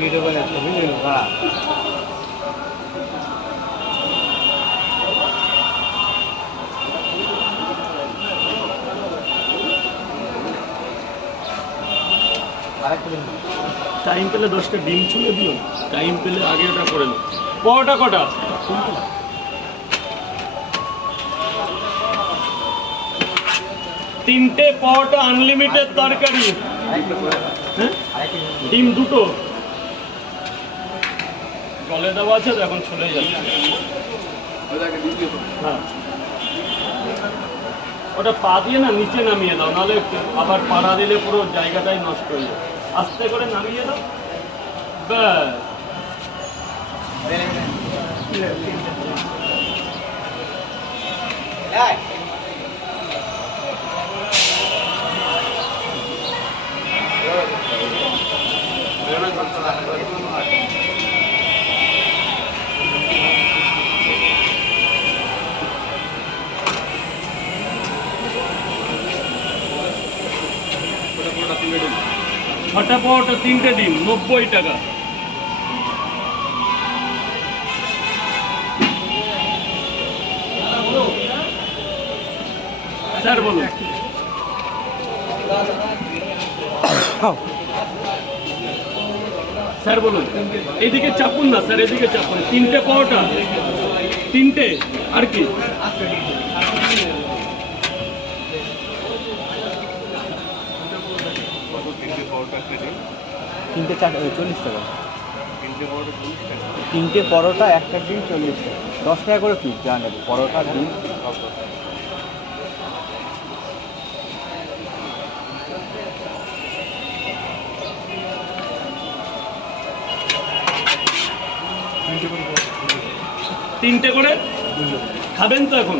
Video করে ছবি নিল করা টাইম পেলে 10টা ডিম ছুলে দিও, টাইম পেলে আগে ওটা করে নো। পরোটা কটা? তিনটে পরোটা, আনলিমিটেড তরকারি, হ্যাঁ ডিম দুটো জলে দেওয়া আছে তো, এখন চলে যাচ্ছে। হ্যাঁ ওটা পা দিয়ে না নিচে নামিয়ে দাও, নাহলে আবার পাড়া দিলে পুরো জায়গাটাই নষ্ট হয়ে যাবে। আস্তে করে নামিয়ে দাও, ব্যাস। ছটা পরোটা, 3টে ডিম, 90 টাকা। স্যার বলুন। স্যার বলুন, এইদিকে চাপুন না স্যার, এদিকে চাপুন। 3টে পরোটা, 3টে, আর কি? তিনটে 40 টাকা। তিনটে পরোটা, একটা ডিম 40 টাকা। 10 টাকা করে পিস জানেন, পরোটা ডিম সব 10 টাকা। তিনটে করে খাবেন তো এখন?